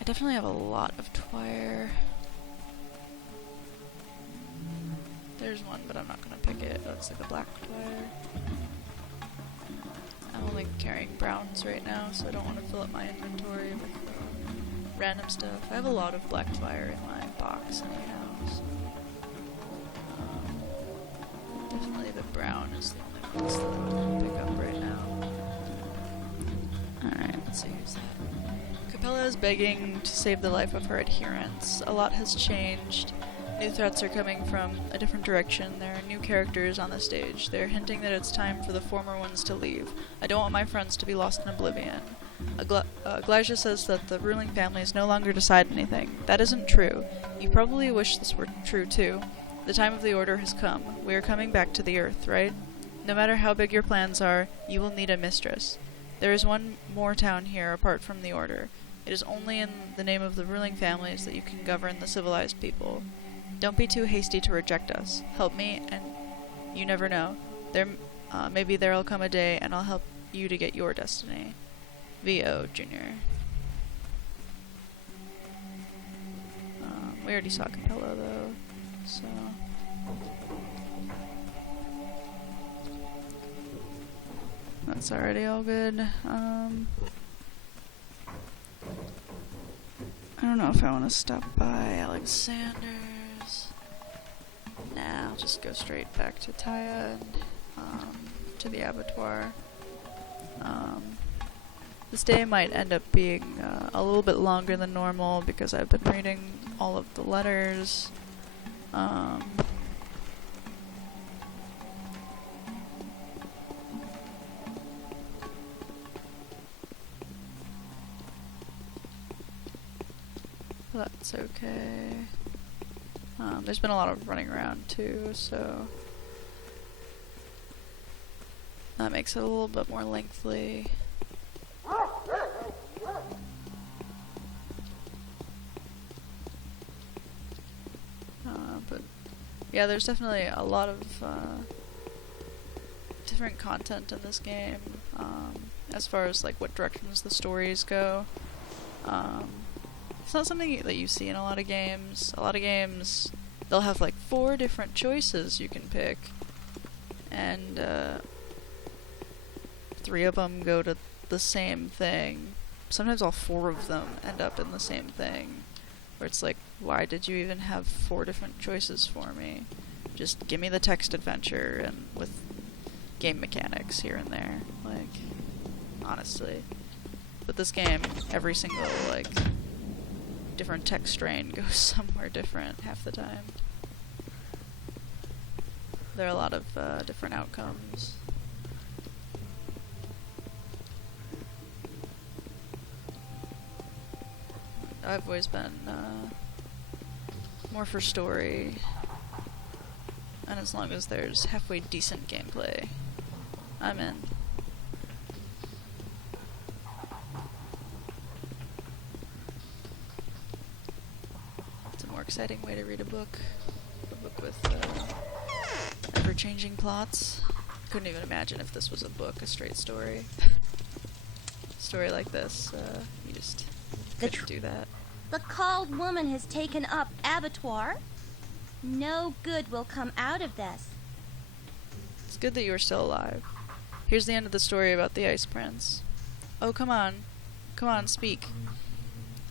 I definitely have a lot of twire. There's one, but I'm not gonna pick it. It looks like a black twire. I'm only carrying browns right now, so I don't want to fill up my inventory with random stuff. I have a lot of black twire in my box anyhow, so definitely the brown is the only ones that I want to pick up right now. Alright, let's see who's that. Capella is begging to save the life of her adherents. A lot has changed. New threats are coming from a different direction. There are new characters on the stage. They're hinting that it's time for the former ones to leave. I don't want my friends to be lost in oblivion. Glycia says that the ruling families no longer decide anything. That isn't true. You probably wish this were true too. The time of the order has come. We are coming back to the earth, right? No matter how big your plans are, you will need a mistress. There is one more town here apart from the order. It is only in the name of the ruling families that you can govern the civilized people. Don't be too hasty to reject us. Help me, and you never know. Maybe there'll come a day, and I'll help you to get your destiny. V.O. Jr. We already saw Capella, though, so... That's already all good. I don't know if I want to stop by Alexander's. Nah, I'll just go straight back to Taya and to the abattoir. This day might end up being a little bit longer than normal because I've been reading all of the letters. That's okay. There's been a lot of running around too, so that makes it a little bit more lengthy. But yeah, there's definitely a lot of different content in this game, as far as like what directions the stories go. It's not something that you see in a lot of games. A lot of games, they'll have like 4 different choices you can pick, and 3 of them go to the same thing. Sometimes all 4 of them end up in the same thing, where it's like, why did you even have 4 different choices for me? Just give me the text adventure and with game mechanics here and there, like, honestly. But this game, every single, like, different text strain goes somewhere different half the time. There are a lot of different outcomes. I've always been more for story, and as long as there's halfway decent gameplay, I'm in. It's a more exciting way to read a book with ever-changing plots. Couldn't even imagine if this was a book, a straight story. Story like this, you just couldn't do that. The called woman has taken up abattoir. No good will come out of this. It's good that you are still alive. Here's the end of the story about the Ice Prince. Oh, come on. Come on, speak.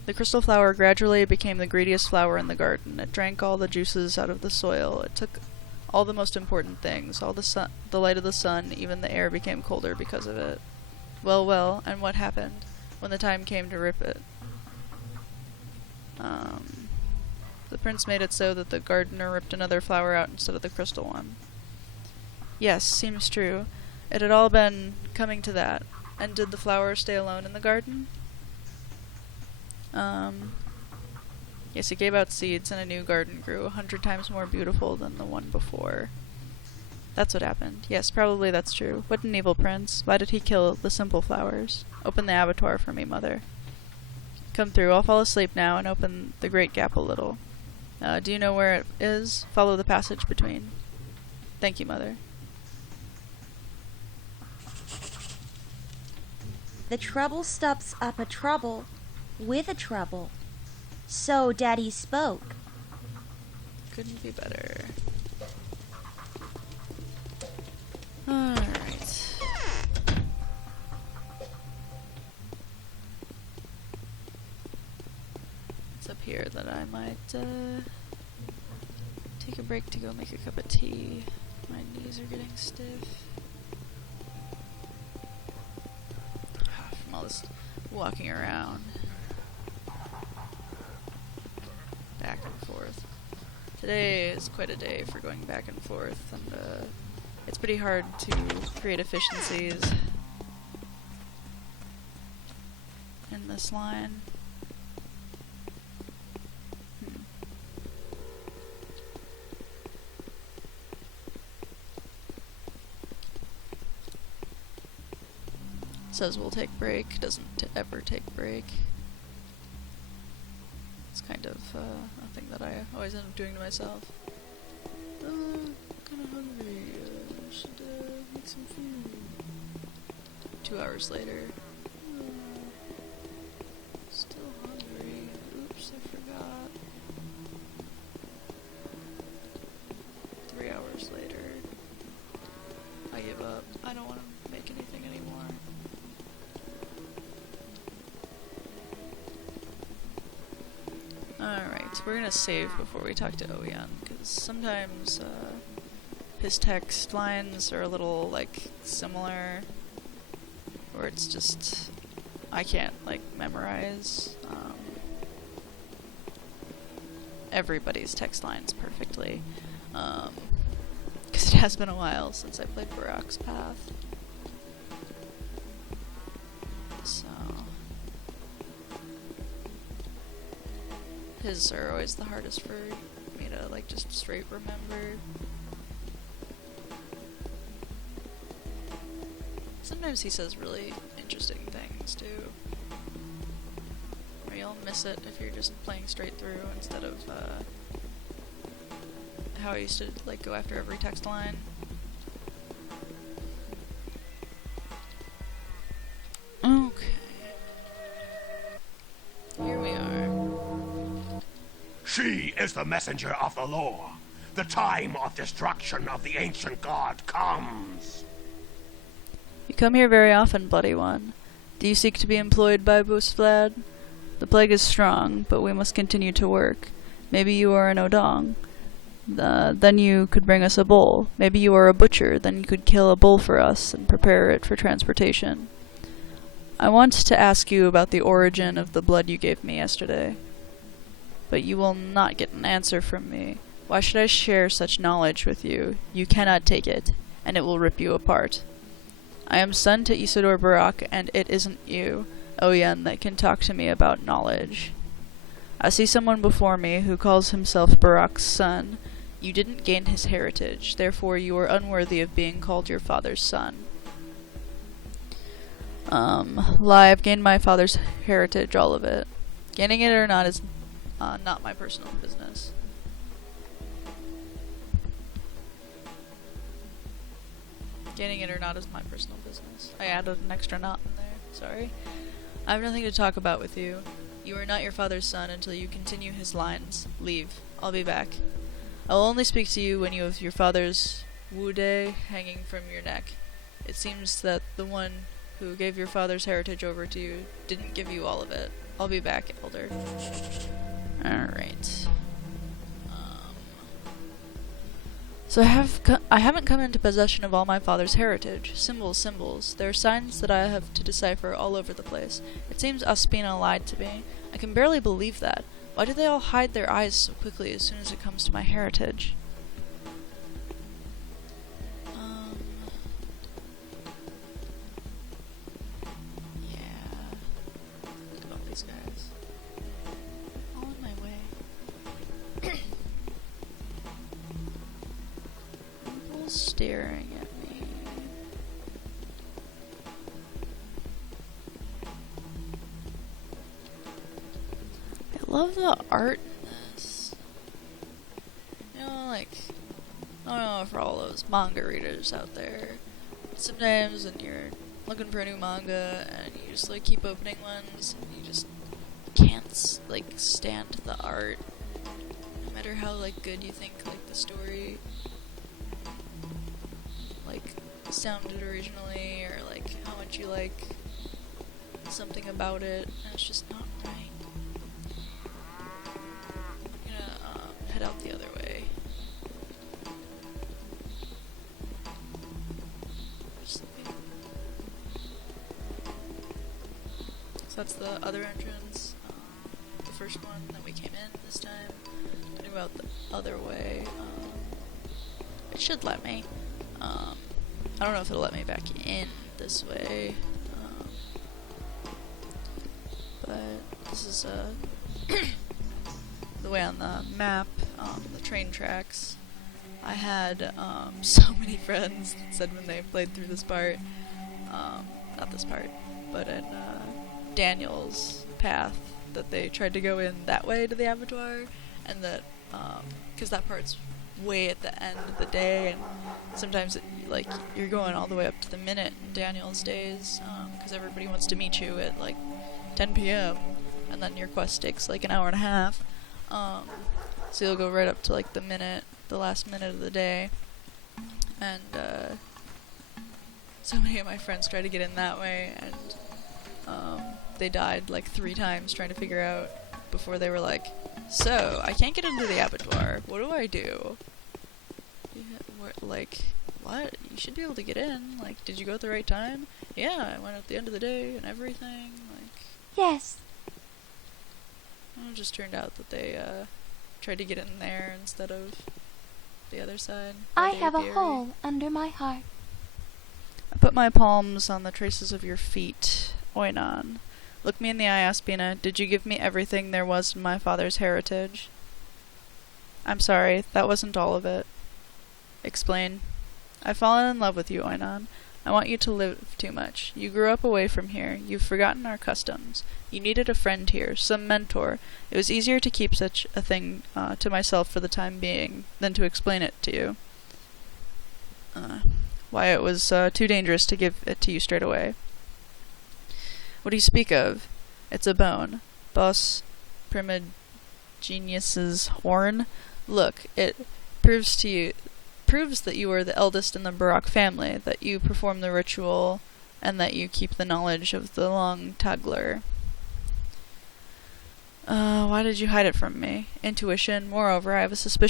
The crystal flower gradually became the greediest flower in the garden. It drank all the juices out of the soil. It took all the most important things, all the light of the sun, even the air became colder because of it. Well, and what happened when the time came to rip it? The prince made it so that the gardener ripped another flower out instead of the crystal one. Yes, seems true. It had all been coming to that. And did the flower stay alone in the garden? Yes, it gave out seeds and a new garden grew 100 times more beautiful than the one before. That's what happened. Yes, probably that's true. What an evil prince. Why did he kill the simple flowers? Open the abattoir for me, mother. Come through. I'll fall asleep now and open the great gap a little. Do you know where it is? Follow the passage between. Thank you, mother. The trouble stops up a trouble with a trouble. So Daddy spoke. Couldn't be better. Alright. It's up here that I might take a break to go make a cup of tea. My knees are getting stiff. From all this walking around. Back and forth. Today is quite a day for going back and forth, and it's pretty hard to create efficiencies in this line. Says we'll take break, doesn't ever take break. It's kind of a thing that I always end up doing to myself. I'm kind of hungry. I should make some food. 2 hours later. Still hungry. Oops, I forgot. 3 hours later. I give up. I don't want to make anything anymore. Alright, we're gonna save before we talk to Oyan, because sometimes his text lines are a little, like, similar, or it's just, I can't, like, memorize everybody's text lines perfectly, because it has been a while since I played Barak's Path. So his are always the hardest for me to, like, just straight remember. Sometimes he says really interesting things, too. Or you'll miss it if you're just playing straight through instead of, how I used to, like, go after every text line. Okay. Here we are. She is the messenger of the law. The time of destruction of the ancient god comes. You come here very often, Bloody One. Do you seek to be employed by Busvlad? The plague is strong, but we must continue to work. Maybe you are an Odong. Then you could bring us a bull. Maybe you are a butcher, then you could kill a bull for us and prepare it for transportation. I want to ask you about the origin of the blood you gave me yesterday. But you will not get an answer from me. Why should I share such knowledge with you? You cannot take it, and it will rip you apart. I am son to Isidore Barak, and it isn't you, Oyen, that can talk to me about knowledge. I see someone before me who calls himself Barak's son. You didn't gain his heritage, therefore you are unworthy of being called your father's son. Lie, I've gained my father's heritage, all of it. Gaining it or not is not my personal business. Gaining it or not is my personal business. I added an extra knot in there. Sorry. I have nothing to talk about with you. You are not your father's son until you continue his lines. Leave. I'll be back. I will only speak to you when you have your father's wude hanging from your neck. It seems that the one who gave your father's heritage over to you didn't give you all of it. I'll be back, Elder. Alright. So I haven't come into possession of all my father's heritage. Symbols. There are signs that I have to decipher all over the place. It seems Aspina lied to me. I can barely believe that. Why do they all hide their eyes so quickly as soon as it comes to my heritage? Yeah. Look at all these guys. All in my way. People staring at me. I love the art in this. You know, like, I don't know for all those manga readers out there. Sometimes when you're looking for a new manga and you just like keep opening ones and you just can't like stand the art. No matter how like good you think like the story like sounded originally, or like how much you like something about it, and it's just not right. I'm gonna head out the other way. So that's the other entrance, the first one that we came in this time. Heading out the other way. It should let me. I don't know if it'll let me back in this way. But this is the way on the map, the train tracks. I had so many friends that said when they played through this part, not this part, but in Daniel's path, that they tried to go in that way to the abattoir, and that, because that part's way at the end of the day, and sometimes like you're going all the way up to the minute in Daniel's days, because everybody wants to meet you at like 10 p.m. and then your quest takes like an hour and a half, so you'll go right up to like the last minute of the day, and so many of my friends tried to get in that way, and they died like 3 times trying to figure out before they were like, so I can't get into the abattoir, what do I do? Like, what? You should be able to get in. Like, did you go at the right time? Yeah, I went at the end of the day and everything. Like, Yes. it just turned out that they tried to get in there instead of the other side. I have a hole under my heart. I put my palms on the traces of your feet. Oinon. Look me in the eye, Aspina. Did you give me everything there was in my father's heritage? I'm sorry, that wasn't all of it. Explain. I've fallen in love with you, Oinon. I want you to live too much. You grew up away from here. You've forgotten our customs. You needed a friend here, some mentor. It was easier to keep such a thing to myself for the time being than to explain it to you. Why it was too dangerous to give it to you straight away. What do you speak of? It's a bone. Bos Primigenius's horn? Look, it proves that you are the eldest in the Barak family, that you perform the ritual, and that you keep the knowledge of the long Tagler. Why did you hide it from me? Intuition. Moreover, I have a suspicion